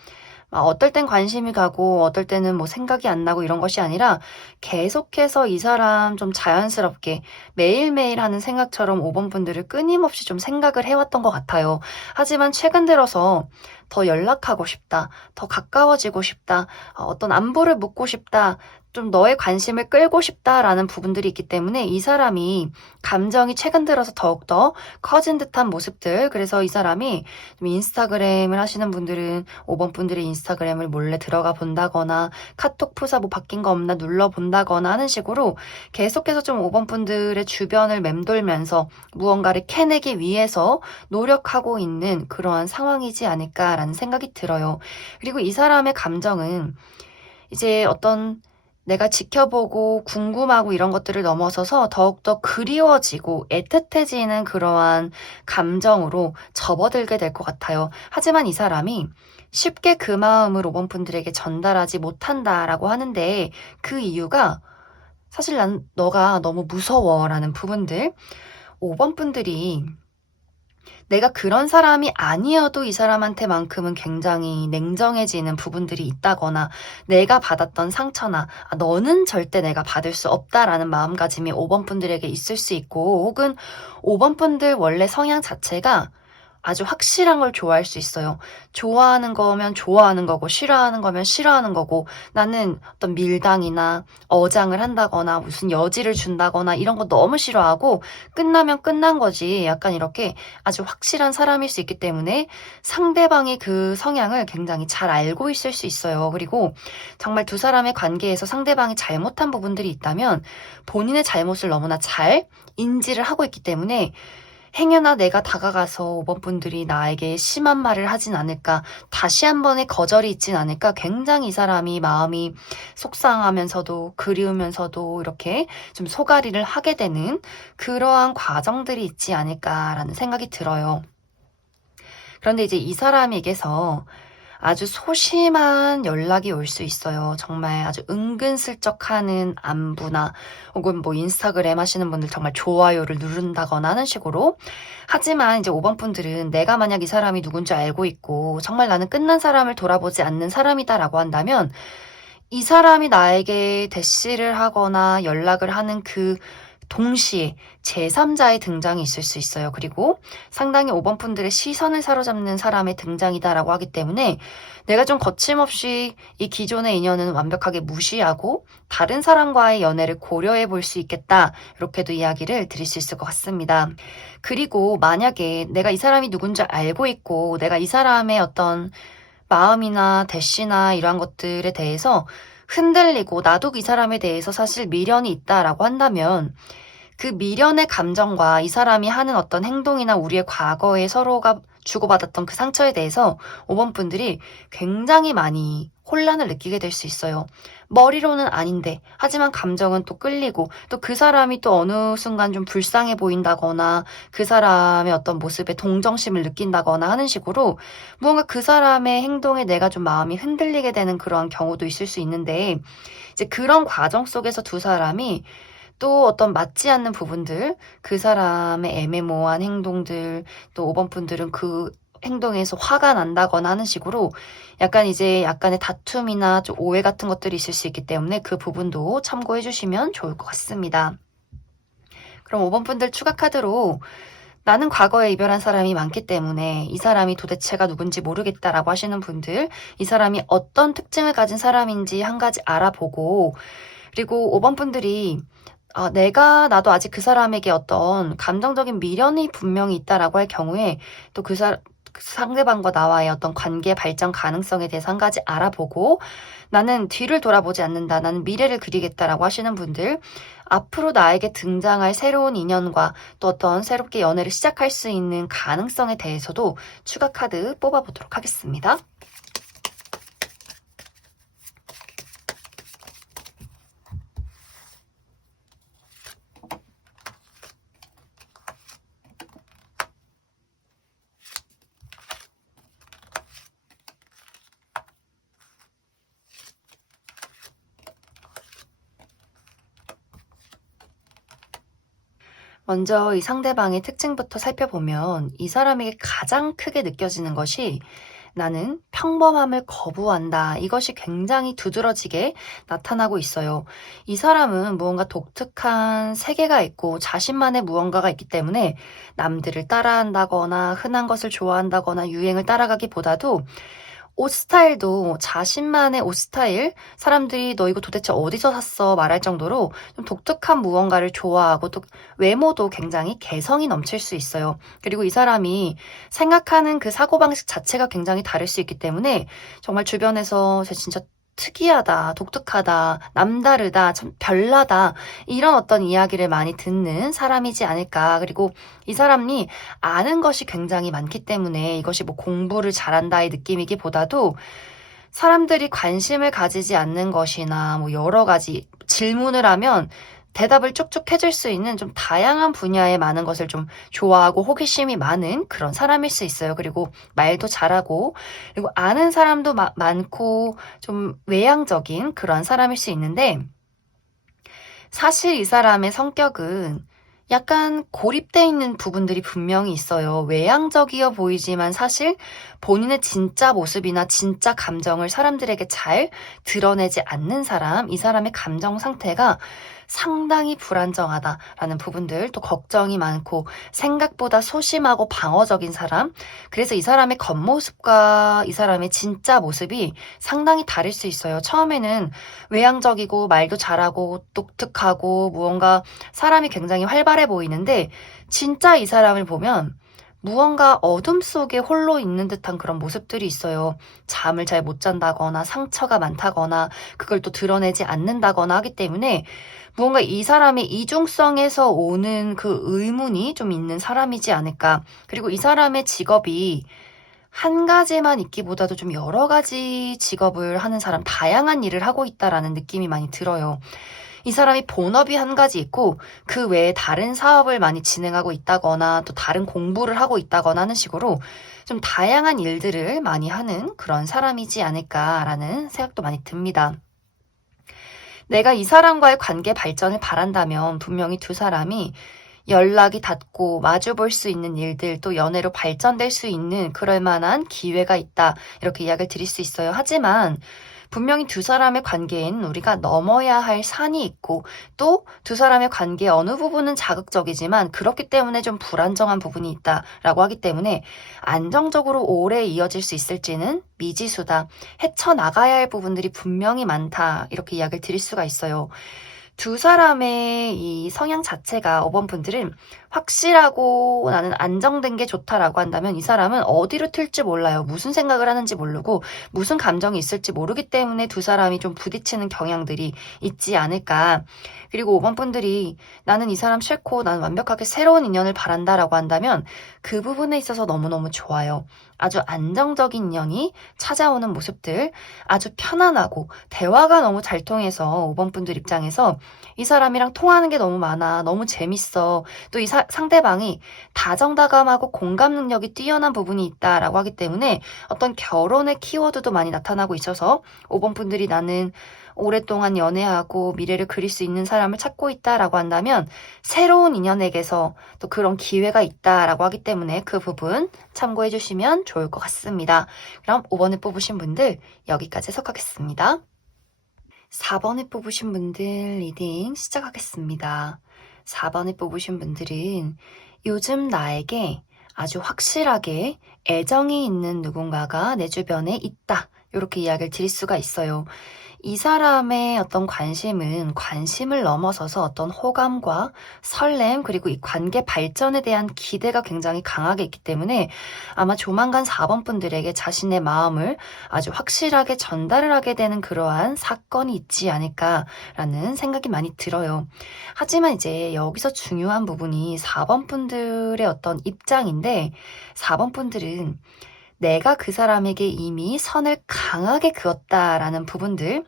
어떨 땐 관심이 가고 어떨 때는 뭐 생각이 안 나고 이런 것이 아니라 계속해서 이 사람 좀 자연스럽게 매일매일 하는 생각처럼 5번 분들을 끊임없이 좀 생각을 해왔던 것 같아요. 하지만 최근 들어서 더 연락하고 싶다, 더 가까워지고 싶다, 어떤 안부를 묻고 싶다, 좀 너의 관심을 끌고 싶다라는 부분들이 있기 때문에 이 사람이 감정이 최근 들어서 더욱더 커진 듯한 모습들, 그래서 이 사람이 좀 인스타그램을 하시는 분들은 5번 분들의 인스타그램을 몰래 들어가 본다거나 카톡 프사 뭐 바뀐 거 없나 눌러본다거나 하는 식으로 계속해서 좀 5번 분들의 주변을 맴돌면서 무언가를 캐내기 위해서 노력하고 있는 그러한 상황이지 않을까라는 생각이 들어요. 그리고 이 사람의 감정은 이제 어떤 내가 지켜보고 궁금하고 이런 것들을 넘어서서 더욱더 그리워지고 애틋해지는 그러한 감정으로 접어들게 될 것 같아요. 하지만 이 사람이 쉽게 그 마음을 5번 분들에게 전달하지 못한다라고 하는데 그 이유가 사실 난 너가 너무 무서워라는 부분들. 5번 분들이 내가 그런 사람이 아니어도 이 사람한테만큼은 굉장히 냉정해지는 부분들이 있다거나 내가 받았던 상처나 '아 너는 절대 내가 받을 수 없다.'라는 마음가짐이 5번 분들에게 있을 수 있고 혹은 5번 분들 원래 성향 자체가 아주 확실한 걸 좋아할 수 있어요. 좋아하는 거면 좋아하는 거고 싫어하는 거면 싫어하는 거고 나는 어떤 밀당이나 어장을 한다거나 무슨 여지를 준다거나 이런 거 너무 싫어하고 끝나면 끝난 거지. 약간 이렇게 아주 확실한 사람일 수 있기 때문에 상대방이 그 성향을 굉장히 잘 알고 있을 수 있어요. 그리고 정말 두 사람의 관계에서 상대방이 잘못한 부분들이 있다면 본인의 잘못을 너무나 잘 인지를 하고 있기 때문에 행여나 내가 다가가서 5번 분들이 나에게 심한 말을 하진 않을까, 다시 한 번의 거절이 있진 않을까, 굉장히 이 사람이 마음이 속상하면서도 그리우면서도 이렇게 좀 소가리를 하게 되는 그러한 과정들이 있지 않을까라는 생각이 들어요. 그런데 이제 이 사람에게서 아주 소심한 연락이 올 수 있어요. 정말 아주 은근슬쩍 하는 안부나 혹은 뭐 인스타그램 하시는 분들 정말 좋아요를 누른다거나 하는 식으로. 하지만 이제 5번 분들은 내가 만약 이 사람이 누군지 알고 있고 정말 나는 끝난 사람을 돌아보지 않는 사람이다라고 한다면 이 사람이 나에게 대시를 하거나 연락을 하는 그 동시에 제3자의 등장이 있을 수 있어요. 그리고 상당히 5번 분들의 시선을 사로잡는 사람의 등장이다라고 하기 때문에 내가 좀 거침없이 이 기존의 인연은 완벽하게 무시하고 다른 사람과의 연애를 고려해 볼 수 있겠다. 이렇게도 이야기를 드릴 수 있을 것 같습니다. 그리고 만약에 내가 이 사람이 누군지 알고 있고 내가 이 사람의 어떤 마음이나 대시나 이러한 것들에 대해서 흔들리고 나도 이 사람에 대해서 사실 미련이 있다라고 한다면 그 미련의 감정과 이 사람이 하는 어떤 행동이나 우리의 과거에 서로가 주고받았던 그 상처에 대해서 5번 분들이 굉장히 많이 혼란을 느끼게 될 수 있어요. 머리로는 아닌데 하지만 감정은 또 끌리고 또 그 사람이 또 어느 순간 좀 불쌍해 보인다거나 그 사람의 어떤 모습에 동정심을 느낀다거나 하는 식으로 무언가 그 사람의 행동에 내가 좀 마음이 흔들리게 되는 그러한 경우도 있을 수 있는데 이제 그런 과정 속에서 두 사람이 또 어떤 맞지 않는 부분들, 그 사람의 애매모호한 행동들, 또 5번 분들은 그 행동에서 화가 난다거나 하는 식으로 약간 이제 약간의 다툼이나 좀 오해 같은 것들이 있을 수 있기 때문에 그 부분도 참고해 주시면 좋을 것 같습니다. 그럼 5번 분들 추가 카드로 나는 과거에 이별한 사람이 많기 때문에 이 사람이 도대체가 누군지 모르겠다라고 하시는 분들, 이 사람이 어떤 특징을 가진 사람인지 한 가지 알아보고 그리고 5번 분들이 나도 아직 그 사람에게 어떤 감정적인 미련이 분명히 있다라고 할 경우에 또 그 상대방과 나와의 어떤 관계 발전 가능성에 대해서 한 가지 알아보고 나는 뒤를 돌아보지 않는다. 나는 미래를 그리겠다라고 하시는 분들, 앞으로 나에게 등장할 새로운 인연과 또 어떤 새롭게 연애를 시작할 수 있는 가능성에 대해서도 추가 카드 뽑아보도록 하겠습니다. 먼저 이 상대방의 특징부터 살펴보면 이 사람에게 가장 크게 느껴지는 것이 나는 평범함을 거부한다. 이것이 굉장히 두드러지게 나타나고 있어요. 이 사람은 무언가 독특한 세계가 있고 자신만의 무언가가 있기 때문에 남들을 따라한다거나 흔한 것을 좋아한다거나 유행을 따라가기보다도 옷 스타일도 자신만의 옷 스타일, 사람들이 "너 이거 도대체 어디서 샀어?" 말할 정도로 좀 독특한 무언가를 좋아하고 또 외모도 굉장히 개성이 넘칠 수 있어요. 그리고 이 사람이 생각하는 그 사고방식 자체가 굉장히 다를 수 있기 때문에 정말 주변에서 "쟤 진짜 특이하다. 독특하다. 남다르다. 참 별나다." 이런 어떤 이야기를 많이 듣는 사람이지 않을까. 그리고 이 사람이 아는 것이 굉장히 많기 때문에 이것이 뭐 공부를 잘한다의 느낌이기보다도 사람들이 관심을 가지지 않는 것이나 뭐 여러 가지 질문을 하면 대답을 쭉쭉 해줄 수 있는 좀 다양한 분야에 많은 것을 좀 좋아하고 호기심이 많은 그런 사람일 수 있어요. 그리고 말도 잘하고 그리고 아는 사람도 많고 좀 외향적인 그런 사람일 수 있는데 사실 이 사람의 성격은 약간 고립돼 있는 부분들이 분명히 있어요. 외향적이어 보이지만 사실 본인의 진짜 모습이나 진짜 감정을 사람들에게 잘 드러내지 않는 사람, 이 사람의 감정 상태가 상당히 불안정하다라는 부분들, 또 걱정이 많고 생각보다 소심하고 방어적인 사람, 그래서 이 사람의 겉모습과 이 사람의 진짜 모습이 상당히 다를 수 있어요. 처음에는 외향적이고 말도 잘하고 똑똑하고 무언가 사람이 굉장히 활발해 보이는데 진짜 이 사람을 보면 무언가 어둠 속에 홀로 있는 듯한 그런 모습들이 있어요. 잠을 잘 못 잔다거나 상처가 많다거나 그걸 또 드러내지 않는다거나 하기 때문에 무언가 이 사람의 이중성에서 오는 그 의문이 좀 있는 사람이지 않을까. 그리고 이 사람의 직업이 한 가지만 있기보다도 좀 여러 가지 직업을 하는 사람, 다양한 일을 하고 있다라는 느낌이 많이 들어요. 이 사람이 본업이 한 가지 있고 그 외에 다른 사업을 많이 진행하고 있다거나 또 다른 공부를 하고 있다거나 하는 식으로 좀 다양한 일들을 많이 하는 그런 사람이지 않을까라는 생각도 많이 듭니다. 내가 이 사람과의 관계 발전을 바란다면 분명히 두 사람이 연락이 닿고 마주 볼 수 있는 일들, 또 연애로 발전될 수 있는 그럴 만한 기회가 있다. 이렇게 이야기를 드릴 수 있어요. 하지만 분명히 두 사람의 관계엔 우리가 넘어야 할 산이 있고 또 두 사람의 관계의 어느 부분은 자극적이지만 그렇기 때문에 좀 불안정한 부분이 있다라고 하기 때문에 안정적으로 오래 이어질 수 있을지는 미지수다. 헤쳐나가야 할 부분들이 분명히 많다. 이렇게 이야기를 드릴 수가 있어요. 두 사람의 이 성향 자체가 5번 분들은 확실하고 나는 안정된 게 좋다라고 한다면 이 사람은 어디로 튈지 몰라요. 무슨 생각을 하는지 모르고 무슨 감정이 있을지 모르기 때문에 두 사람이 좀 부딪히는 경향들이 있지 않을까. 그리고 5번 분들이 나는 이 사람 싫고 나는 완벽하게 새로운 인연을 바란다라고 한다면 그 부분에 있어서 너무너무 좋아요. 아주 안정적인 인연이 찾아오는 모습들, 아주 편안하고 대화가 너무 잘 통해서 5번 분들 입장에서 이 사람이랑 통하는 게 너무 많아, 너무 재밌어. 또 이 상대방이 다정다감하고 공감 능력이 뛰어난 부분이 있다라고 하기 때문에 어떤 결혼의 키워드도 많이 나타나고 있어서 5번 분들이 나는 오랫동안 연애하고 미래를 그릴 수 있는 사람을 찾고 있다라고 한다면 새로운 인연에게서 또 그런 기회가 있다라고 하기 때문에 그 부분 참고해 주시면 좋을 것 같습니다. 그럼 5번을 뽑으신 분들 여기까지 해석하겠습니다. 4번을 뽑으신 분들 리딩 시작하겠습니다. 4번을 뽑으신 분들은 요즘 나에게 아주 확실하게 애정이 있는 누군가가 내 주변에 있다. 이렇게 이야기를 드릴 수가 있어요. 이 사람의 어떤 관심은 관심을 넘어서서 어떤 호감과 설렘, 그리고 이 관계 발전에 대한 기대가 굉장히 강하게 있기 때문에 아마 조만간 4번 분들에게 자신의 마음을 아주 확실하게 전달을 하게 되는 그러한 사건이 있지 않을까라는 생각이 많이 들어요. 하지만 이제 여기서 중요한 부분이 4번 분들의 어떤 입장인데 4번 분들은 내가 그 사람에게 이미 선을 강하게 그었다라는 부분들,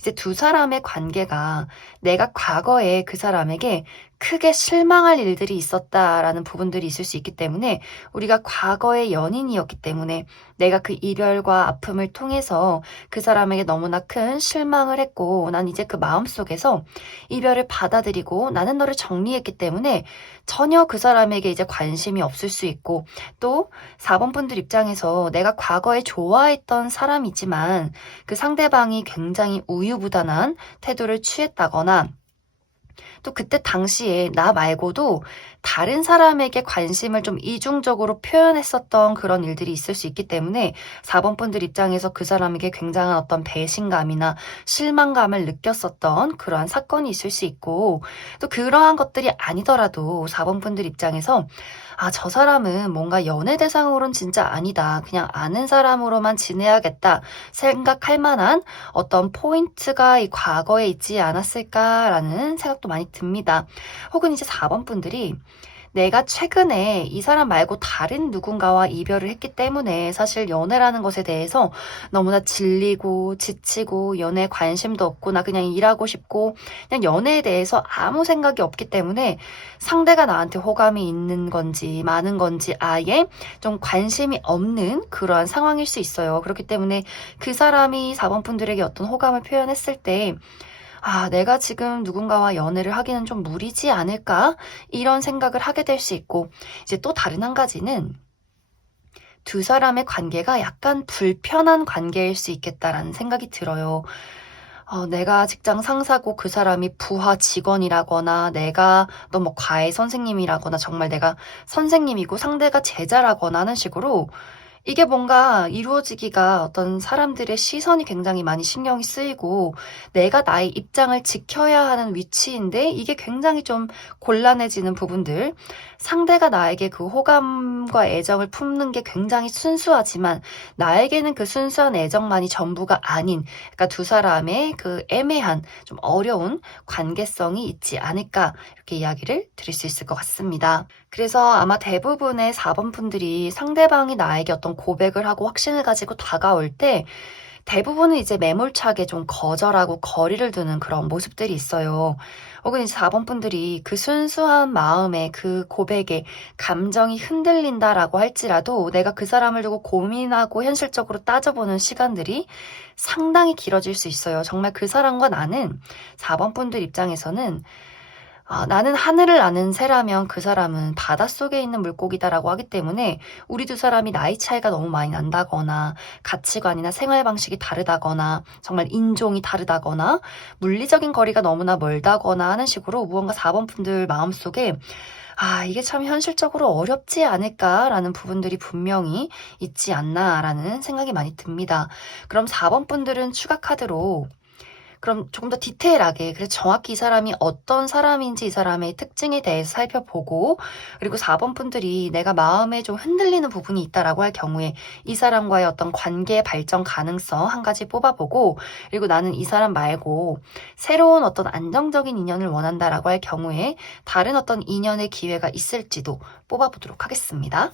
이제 두 사람의 관계가 내가 과거에 그 사람에게 크게 실망할 일들이 있었다라는 부분들이 있을 수 있기 때문에 우리가 과거의 연인이었기 때문에 내가 그 이별과 아픔을 통해서 그 사람에게 너무나 큰 실망을 했고 난 이제 그 마음속에서 이별을 받아들이고 나는 너를 정리했기 때문에 전혀 그 사람에게 이제 관심이 없을 수 있고 또 4번 분들 입장에서 내가 과거에 좋아했던 사람이지만 그 상대방이 굉장히 우유부단한 태도를 취했다거나 또 그때 당시에 나 말고도 다른 사람에게 관심을 좀 이중적으로 표현했었던 그런 일들이 있을 수 있기 때문에 4번 분들 입장에서 그 사람에게 굉장한 어떤 배신감이나 실망감을 느꼈었던 그러한 사건이 있을 수 있고 또 그러한 것들이 아니더라도 4번 분들 입장에서 아, 저 사람은 뭔가 연애 대상으로는 진짜 아니다. 그냥 아는 사람으로만 지내야겠다 생각할 만한 어떤 포인트가 이 과거에 있지 않았을까라는 생각도 많이 듭니다. 혹은 이제 4번 분들이 내가 최근에 이 사람 말고 다른 누군가와 이별을 했기 때문에 사실 연애라는 것에 대해서 너무나 질리고 지치고 연애에 관심도 없고 나 그냥 일하고 싶고 그냥 연애에 대해서 아무 생각이 없기 때문에 상대가 나한테 호감이 있는 건지 많은 건지 아예 좀 관심이 없는 그러한 상황일 수 있어요. 그렇기 때문에 그 사람이 4번 분들에게 어떤 호감을 표현했을 때 '아 내가 지금 누군가와 연애를 하기는 좀 무리지 않을까?' 이런 생각을 하게 될 수 있고 이제 또 다른 한 가지는 '두 사람의 관계가 약간 불편한 관계일 수 있겠다.'라는 생각이 들어요. 내가 직장 상사고 그 사람이 부하 직원이라거나 내가 또 뭐 과외 선생님이라거나 정말 내가 선생님이고 상대가 제자라거나 하는 식으로 이게 뭔가 이루어지기가 어떤 사람들의 시선이 굉장히 많이 신경이 쓰이고 내가 나의 입장을 지켜야 하는 위치인데 이게 굉장히 좀 곤란해지는 부분들. 상대가 나에게 그 호감과 애정을 품는 게 굉장히 순수하지만 나에게는 그 순수한 애정만이 전부가 아닌 그러니까 두 사람의 그 애매한 좀 어려운 관계성이 있지 않을까 이렇게 이야기를 드릴 수 있을 것 같습니다. 그래서 아마 대부분의 4번 분들이 상대방이 나에게 어떤 고백을 하고 확신을 가지고 다가올 때 대부분은 이제 매몰차게 좀 거절하고 거리를 두는 그런 모습들이 있어요. 혹은 이제 4번 분들이 그 순수한 마음에 그 고백에 감정이 흔들린다라고 할지라도 내가 그 사람을 두고 고민하고 현실적으로 따져보는 시간들이 상당히 길어질 수 있어요. 정말 그 사람과 나는 4번 분들 입장에서는 나는 하늘을 나는 새라면 그 사람은 바닷속에 있는 물고기다라고 하기 때문에 우리 두 사람이 나이 차이가 너무 많이 난다거나 가치관이나 생활 방식이 다르다거나 정말 인종이 다르다거나 물리적인 거리가 너무나 멀다거나 하는 식으로 무언가 4번 분들 마음속에 이게 참 현실적으로 어렵지 않을까라는 부분들이 분명히 있지 않나라는 생각이 많이 듭니다. 그럼 4번 분들은 추가 카드로 그럼 조금 더 디테일하게 그래서 정확히 이 사람이 어떤 사람인지 이 사람의 특징에 대해서 살펴보고 그리고 4번 분들이 내가 마음에 좀 흔들리는 부분이 있다라고 할 경우에 이 사람과의 어떤 관계 발전 가능성 한 가지 뽑아보고 그리고 나는 이 사람 말고 새로운 어떤 안정적인 인연을 원한다라고 할 경우에 다른 어떤 인연의 기회가 있을지도 뽑아보도록 하겠습니다.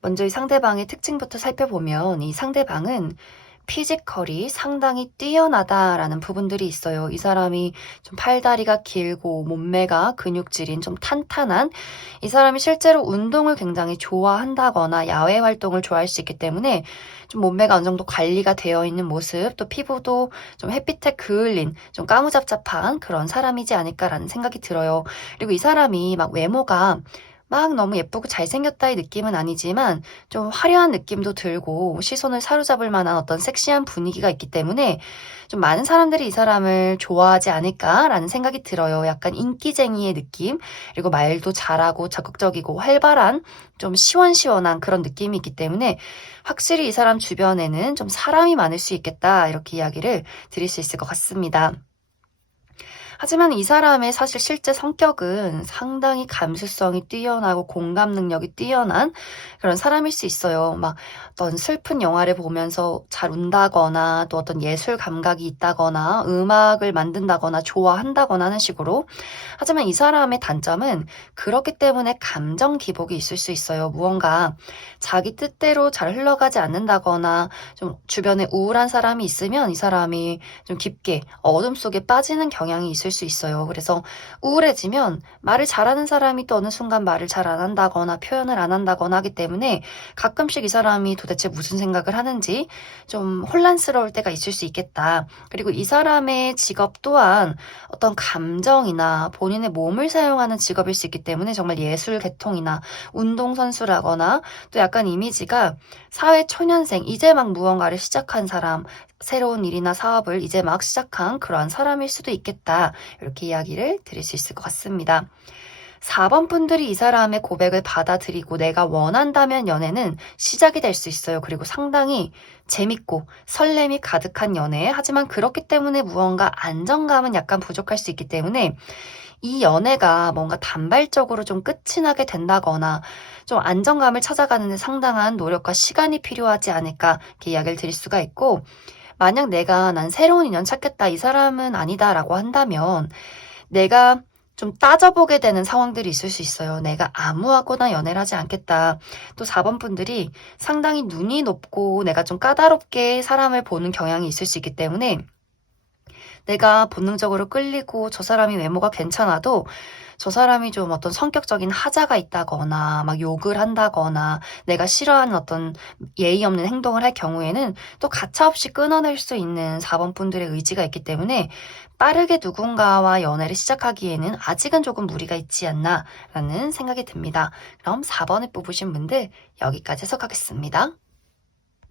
먼저 이 상대방의 특징부터 살펴보면 이 상대방은 피지컬이 상당히 뛰어나다라는 부분들이 있어요. 이 사람이 좀 팔다리가 길고 몸매가 근육질인 좀 탄탄한 이 사람이 실제로 운동을 굉장히 좋아한다거나 야외 활동을 좋아할 수 있기 때문에 좀 몸매가 어느 정도 관리가 되어 있는 모습 또 피부도 좀 햇빛에 그을린 좀 까무잡잡한 그런 사람이지 않을까라는 생각이 들어요. 그리고 이 사람이 막 외모가 막 너무 예쁘고 잘생겼다의 느낌은 아니지만 좀 화려한 느낌도 들고 시선을 사로잡을 만한 어떤 섹시한 분위기가 있기 때문에 좀 많은 사람들이 이 사람을 좋아하지 않을까라는 생각이 들어요. 약간 인기쟁이의 느낌, 그리고 말도 잘하고 적극적이고 활발한 좀 시원시원한 그런 느낌이 있기 때문에 확실히 이 사람 주변에는 좀 사람이 많을 수 있겠다 이렇게 이야기를 드릴 수 있을 것 같습니다. 하지만 이 사람의 사실 실제 성격은 상당히 감수성이 뛰어나고 공감 능력이 뛰어난 그런 사람일 수 있어요. 막 어떤 슬픈 영화를 보면서 잘 운다거나 또 어떤 예술 감각이 있다거나 음악을 만든다거나 좋아한다거나 하는 식으로. 하지만 이 사람의 단점은 그렇기 때문에 감정 기복이 있을 수 있어요. 무언가 자기 뜻대로 잘 흘러가지 않는다거나 좀 주변에 우울한 사람이 있으면 이 사람이 좀 깊게 어둠 속에 빠지는 경향이 있을 수 있어요. 그래서 우울해지면 말을 잘하는 사람이 또 어느 순간 말을 잘 안 한다거나 표현을 안 한다거나 하기 때문에 가끔씩 이 사람이 도대체 무슨 생각을 하는지 좀 혼란스러울 때가 있을 수 있겠다. 그리고 이 사람의 직업 또한 어떤 감정이나 본인의 몸을 사용하는 직업일 수 있기 때문에 정말 예술 계통이나 운동선수라거나 또 약간 이미지가 사회 초년생, 이제 막 무언가를 시작한 사람, 새로운 일이나 사업을 이제 막 시작한 그러한 사람일 수도 있겠다. 이렇게 이야기를 드릴 수 있을 것 같습니다. 4번 분들이 이 사람의 고백을 받아들이고 내가 원한다면 연애는 시작이 될 수 있어요. 그리고 상당히 재밌고 설렘이 가득한 연애. 하지만 그렇기 때문에 무언가 안정감은 약간 부족할 수 있기 때문에 이 연애가 뭔가 단발적으로 좀 끝이 나게 된다거나 좀 안정감을 찾아가는 데 상당한 노력과 시간이 필요하지 않을까 이렇게 이야기를 드릴 수가 있고 만약 내가 난 새로운 인연 찾겠다 이 사람은 아니다라고 한다면 내가 좀 따져보게 되는 상황들이 있을 수 있어요. 내가 아무하고나 연애를 하지 않겠다. 또 4번 분들이 상당히 눈이 높고 내가 좀 까다롭게 사람을 보는 경향이 있을 수 있기 때문에 내가 본능적으로 끌리고 저 사람이 외모가 괜찮아도 저 사람이 좀 어떤 성격적인 하자가 있다거나 막 욕을 한다거나 내가 싫어하는 어떤 예의 없는 행동을 할 경우에는 또 가차없이 끊어낼 수 있는 4번 분들의 의지가 있기 때문에 빠르게 누군가와 연애를 시작하기에는 아직은 조금 무리가 있지 않나라는 생각이 듭니다. 그럼 4번을 뽑으신 분들 여기까지 해석하겠습니다.